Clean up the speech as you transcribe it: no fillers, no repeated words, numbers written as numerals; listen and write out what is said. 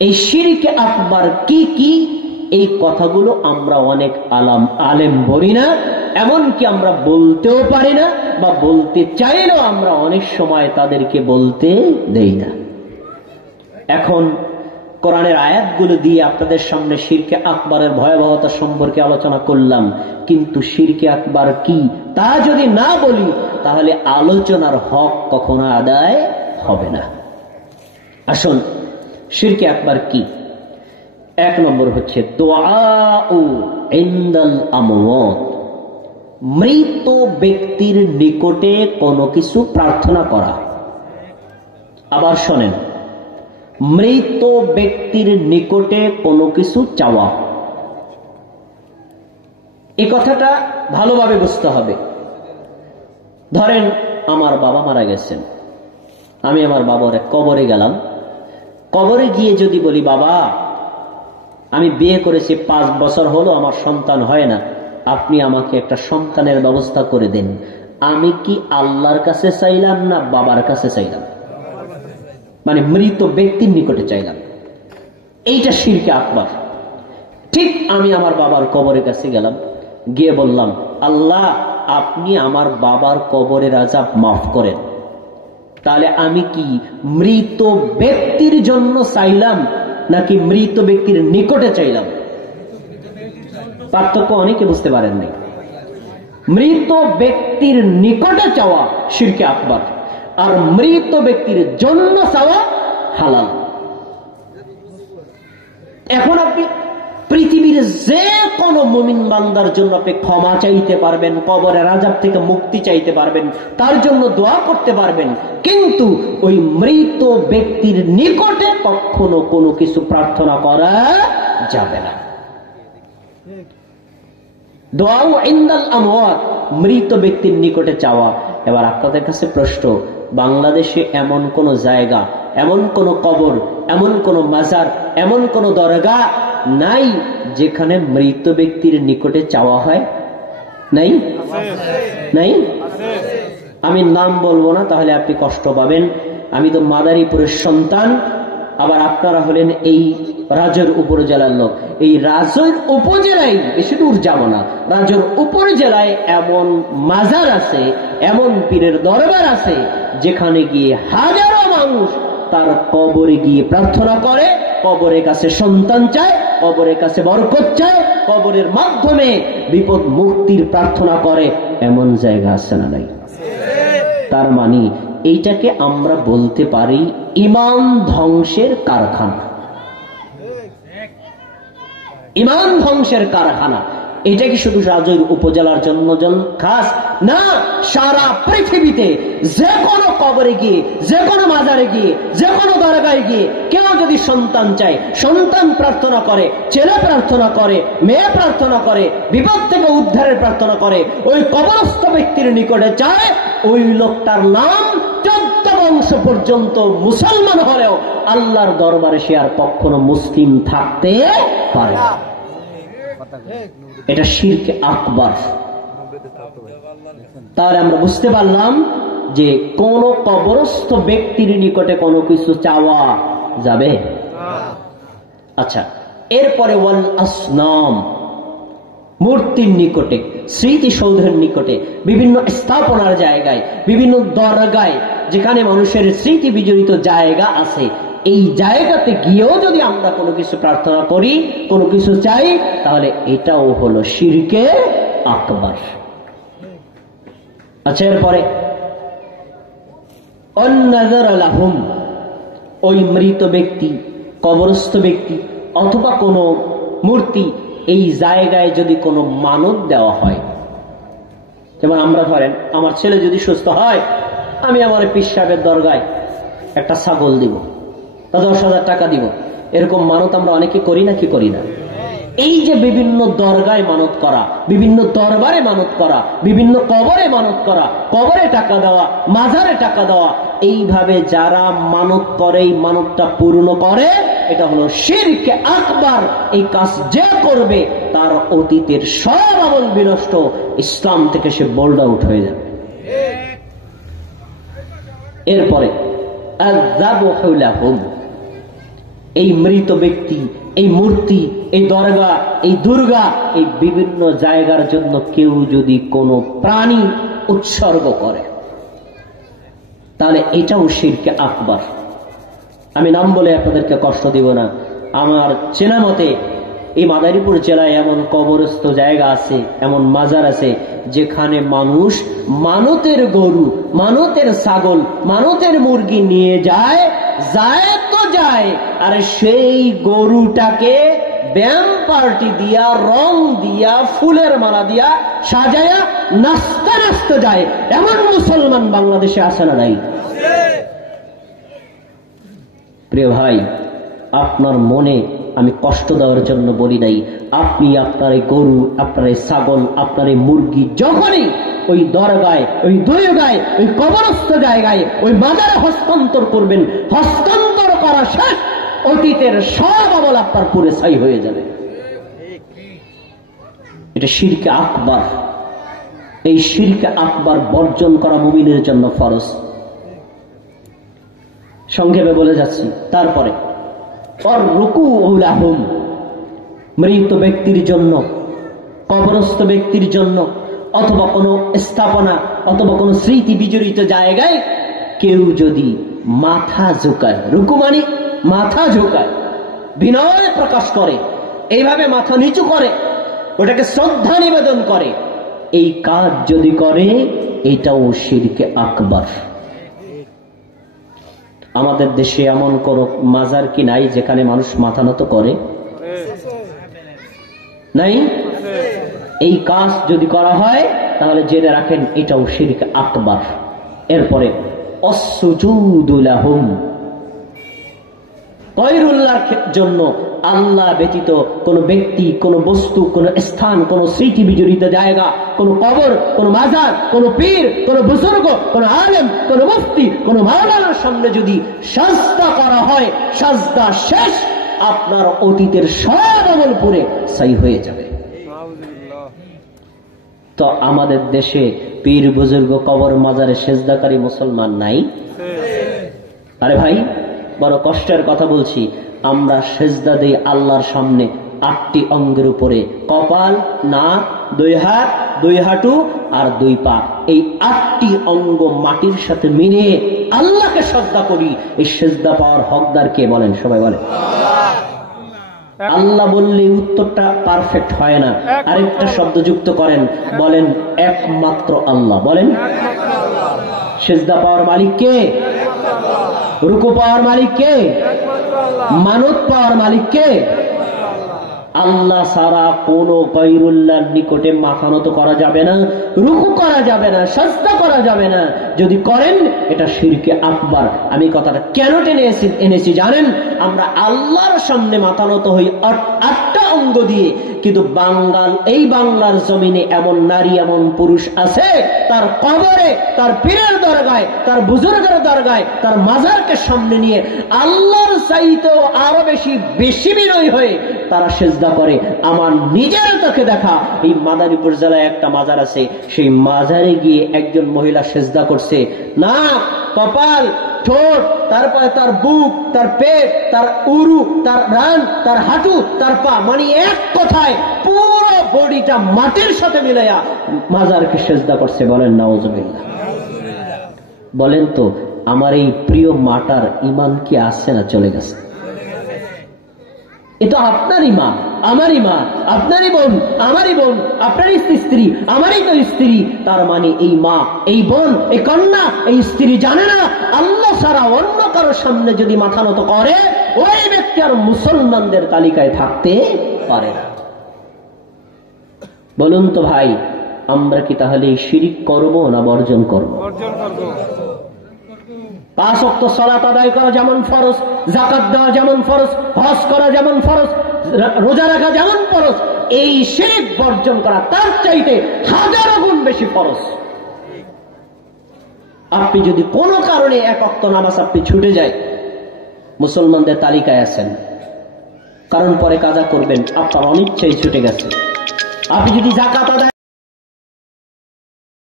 এই শিরকে আকবার কি কি, এই কথাগুলো আমরা অনেক আলেম বলি না, এমনকি আমরা বলতেও পারি না, বা বলতে চাইলেও আমরা অনেক সময় তাদেরকে বলতে দেই না। এখন কোরআনের আয়াতগুলো দিয়ে আপনাদের সামনে শিরকে আকবরের ভয়াবহতা সম্পর্কে আলোচনা করলাম, কিন্তু শিরকে আকবার কি তা যদি না বলি তাহলে আলোচনার হক কখনো আদায় হবে না। আসুন, শিরকে আকবার কি? এক নম্বর হচ্ছে দুআউ ইনদাল আমওয়াত, মৃত ব্যক্তির নিকটে কোনো কিছু প্রার্থনা করা। আবার শোনেন, মৃত ব্যক্তির নিকটে কোনো কিছু চাওয়া। এই কথাটা ভালোভাবে বুঝতে হবে। ধরেন আমার বাবা মারা গেছেন, আমি আমার বাবার কবরে গেলাম। কবরে গিয়ে যদি বলি, বাবা আমি বিয়ে করেছি 5 বছর হলো, আমার সন্তান হয় না, আপনি আমাকে একটা সন্তানের ব্যবস্থা করে দেন, আমি কি আল্লাহর কাছে চাইলাম না বাবার কাছে চাইলাম? মানে মৃত ব্যক্তির নিকটে চাইলাম। এইটা শিরকে আকবার। ঠিক আমি আমার বাবার কবরের কাছে গেলাম, গিয়ে বললাম, আল্লাহ আপনি আমার বাবার কবরের আযাব মাফ করেন। তাহলে আমি কি মৃত ব্যক্তির জন্য চাইলাম নাকি মৃত ব্যক্তির নিকটে চাইলাম? পার্থক্য অনেকে বুঝতে পারেননি। মৃত ব্যক্তির নিকটে চাওয়া শিরকে আকবার, আর মৃত ব্যক্তির জন্য চাওয়া হালাল। এখন আপনি পৃথিবীর যে কোনো মুমিন বান্দার জন্য আপনি ক্ষমা চাইতে পারবেন, কবরের আযাব থেকে মুক্তি চাইতে পারবেন, তার জন্য দোয়া করতে পারবেন, কিন্তু ওই মৃত ব্যক্তির নিকটে কখনো কোনো কিছু প্রার্থনা করা যাবে না। দুআউ ইনদাল আমওয়াত, মৃত ব্যক্তির নিকটে চাওয়া। এবার আপনাদের কাছে প্রশ্ন, বাংলাদেশে এমন কোন জায়গা, এমন কোন কবর, এমন কোন মাজার, এমন কোন দরগা নাই যেখানে মৃত ব্যক্তির নিকটে চাওয়া হয়? নাই? নাই? আমি নাম বলবো না, তাহলে আপনি কষ্ট পাবেন। আমি তো মাদারীপুরের সন্তান, আবার আপনারা হলেন এই রাজৈর উপজেলার লোক। এই রাজৈর উপজেলায়, বেশি দূর যাব না, রাজৈর উপজেলায় এমন মাজার আছে, এমন পীরের দরবার আছে যেখানে গিয়ে হাজারো মানুষ তার কবরে গিয়ে প্রার্থনা করে, কবরের কাছে সন্তান চায়, কবরের কাছে বরকত চায়, কবরের মাধ্যমে বিপদ মুক্তির প্রার্থনা করে। এমন জায়গা আছে না নাই? তার মানে এইটাকে আমরা বলতে পারি ঈমান ধ্বংসের কারখানা। ঈমান ধ্বংসের কারখানা। এটা কি শুধু রাজৈর উপজেলার জন্য খাস না, সারা পৃথিবীতে যে কোনো কবরে গিয়ে, যে কোনো মাজারে গিয়ে, যে কোনো দরগায় গিয়ে কেউ যদি সন্তান চায়, সন্তান প্রার্থনা করে, ছেলে প্রার্থনা করে, মেয়ে প্রার্থনা করে, বিপদ থেকে উদ্ধারের প্রার্থনা করে, ওই কবরস্থ ব্যক্তির নিকটে চায়, ওই লোকটার নাম 14 বংশ পর্যন্ত মুসলমান হলেও আল্লাহর দরবারে সে আর কখনো মুসলিম থাকতে পারে না। এটা শিরকে আকবার। তাহলে আমরা বুঝতে পারলাম যে কোন কবরস্থ ব্যক্তির নিকটে কোনো কিছু চাওয়া যাবে। আচ্ছা, এরপরে ওয়াল আসনাম, মূর্তির নিকটে, স্মৃতিসৌধের নিকটে, বিভিন্ন স্থাপনার জায়গায়, বিভিন্ন দরগায় যেখানে মানুষের স্মৃতি বিজড়িত জায়গা আছে, এই জায়গাতে গিয়েও যদি আমরা কোনো কিছু প্রার্থনা করি, কোনো কিছু চাই, তাহলে এটাও হলো শিরকে আকবার। আচ্ছা, এরপরে অন্নাযার লাহুম, ওই মৃত ব্যক্তি, কবরস্থ ব্যক্তি অথবা কোনো মূর্তি, এই জায়গায় যদি কোনো মানত দেওয়া হয়, যেমন আমরা ধরেন আমার ছেলে যদি সুস্থ হয়, আমি আমার পীর সাহেবের দরগায় একটা ছাগল দিব, 10,000 টাকা দিব, এরকম মানত আমরা অনেকে করি না? কি করি না? এই যে বিভিন্ন দরগায় মানত করা, বিভিন্ন দরবারে মানত করা, বিভিন্ন কবরে মানত করা, কবরে টাকা দেওয়া, মাজারে টাকা দেওয়া, এইভাবে যারা মানত করে, এই মানতটা পূর্ণ করে, এটা হলো শিরকে আকবার। এই কাজ যে করবে তার অতীতের সব আমল বিনষ্ট, ইসলাম থেকে সে বোল্ড আউট হয়ে যাবে। এরপরে আযযাবহু লাহুম, এই মৃত ব্যক্তি, এই মূর্তি, এই দরগা, এই দুর্গা, এই বিভিন্ন জায়গার জন্য কেউ যদি কোনো প্রাণী উৎসর্গ করে তাহলে এটাও শিরকে আকবার। আমি নাম বলে আপনাদেরকে কষ্ট দিব না। আমার চেনা মতে এই মাদারীপুর জেলায় এমন কবরস্থ জায়গা আছে, এমন মাজার আছে যেখানে মানুষ মানতের গরু, মানতের ছাগল, মানতের মুরগি নিয়ে যায়, যায় তো যায়, আর সেই গরুটাকে ব্যায়াম পার্টি দিয়া, রং দিয়া, ফুলের মালা দিয়া সাজায়া নাচতে নাচতে যায়। এমন মুসলমান বাংলাদেশে আছে না নাই? প্রিয় ভাই, আপনার মনে আমি কষ্ট দেওয়ার জন্য বলি নাই। আপনি আপনার এই গরু, আপনার এই ছাগল, আপনার এই মুরগি যখনই ওই দরগায়, ওই দরগায়, ওই কবরস্থ জায়গায়, ওই মাজারে হস্তান্তর করবেন, হস্তান্তর করা শেষ, অতীতের সব আমল আপনার পুরে ছাই হয়ে যাবে। এটা শিরকে আকবার। এই শিরকে আকবার বর্জন করা মুমিনের জন্য ফরজ। সংক্ষেপে বলে যাচ্ছি। তারপরে মৃত ব্যক্তির জন্য, কবরস্থ ব্যক্তির জন্য, অথবা কোনো স্থাপনা অথবা কোনো স্মৃতি বিজড়িত জায়গায় কেউ যদি মাথা ঝুঁকায়, রুকু মানে মাথা ঝুঁকায়, বিনয় প্রকাশ করে, এইভাবে মাথা নিচু করে, ওটাকে শ্রদ্ধা নিবেদন করে, এই কাজ যদি করে এটাও শিরকে আকবার। আমাদের দেশে এমন কোন মাজার কি নাই যেখানে মানুষ মাথা নত করে? নাই? এই কাজ যদি করা হয় তাহলে জেনে রাখেন এটাও শিরকে আকবার। এরপরে আসসুজুদু লাহুম, গায়রুল্লাহর জন্য আল্লাহ ব্যতীত কোন ব্যক্তি, কোন বস্তু, কোন স্থান, কোন স্মৃতি বিজড়িত জায়গা, কোন কবর, কোন মাজার, কোন পীর, কোন বুজুর্গ, কোন আলেম, কোন মুফতি, কোন মাওলানার সামনে যদি সাজদা করা হয়, সাজদা শেষ, আপনার অতীতের সব আমল পুরে ছাই হয়ে যাবে। তো আমাদের দেশে পীর, বুজুর্গ, কবর, মাজারে সেজদাকারী মুসলমান নাই? আরে ভাই, বড় কষ্টের কথা বলছি, আমরা সেজদা দেই আল্লাহর সামনে 8টি অঙ্গের উপরে, কপাল, নাক, 2 হাত, 2 হাঁটু আর 2 পা। এই 8টি অঙ্গ মাটির সাথে মিলিয়ে আল্লাহকে সেজদা করি। এই সেজদা পাওয়ার হকদার কে বলেন? সবাই বলে আল্লাহ। বললে উত্তরটা পারফেক্ট হয় না, আরেকটা শব্দ যুক্ত করেন, বলেন একমাত্র আল্লাহ। বলেন সেজদা পাওয়ার মালিক কে? রুকু পাওয়ার মালিক কে? মানত পাওয়ার মালিক কে? আল্লাহ ছাড়া কোন গায়রুল্লাহর নিকটে মাথা নত করা যাবে না, রুকু করা যাবে না, সাজদা করা যাবে না। যদি করেন এটা শিরকে আকবার। আমি কথাটা কেন টেনে এনেছি জানেন? আমরা আল্লাহর সামনে মাথা নত হই 8টা অঙ্গ দিয়ে, কিন্তু এই বাংলার জমিনে এমন নারী, এমন পুরুষ আছে, তার কবরে, তার পীরের দরগায়, তার বুজুর্গের দরগায়, তার মাজারকে সামনে নিয়ে আল্লাহর চাইতেও আরো বেশি বিনয়ী হয়ে তারা সেজদা করে। আমার নিজের চোখে দেখা এই মাদারীপুর জেলায় একটা মাজার আছে, সেই মাজারে গিয়ে একজন মহিলা সেজদা করছে। না, কপাল, ঠোঁট, তারপরে তার বুক, তার পেট, তার উরু, তার রান, তার হাঁটু, তার পা, মানে এক কথায় পুরো বডিটা মাটির সাথে মিলাইয়া মাজারকে সেজদা করছে। বলেন নাউজুবিল্লাহ। বলেন তো আমার এই প্রিয় মাটার ইমান কি আছে না চলে গেছে? এ তো আপনারই মা, আমারই মা, আপনারই বোন, আমারই বোন, আপনারই স্ত্রী, আমারই তো স্ত্রী। তার মানে এই মা, এই বোন, এই কন্যা, এই স্ত্রী জানে না আল্লাহ ছাড়া অন্য কারোর সামনে যদি মাথা নত করে ওই ব্যক্তি আর মুসলমানদের তালিকায় থাকতে পারে না। বলুন তো ভাই, আমরা কি তাহলে শিরিক করব না বর্জন করব? 5 ওয়াক্ত সালাত আদায় করা যেমন ফরজ, যাকাত দেওয়া যেমন ফরজ, হজ করা যেমন ফরজ, রোজা রাখা যেমন ফরজ, এই শিরক বর্জন করা তার চাইতে 1000 গুণ বেশি ফরজ। আপনি যদি কোনো কারণে 1 ওয়াক্ত নামাজ আপনি ছুটে যায়, মুসলমানদের তালিকায় আছেন, কারণ পরে কাজা করবেন, আপনার অনিচ্ছায় ছুটে গেছে। আপনি যদি যাকাত আদায়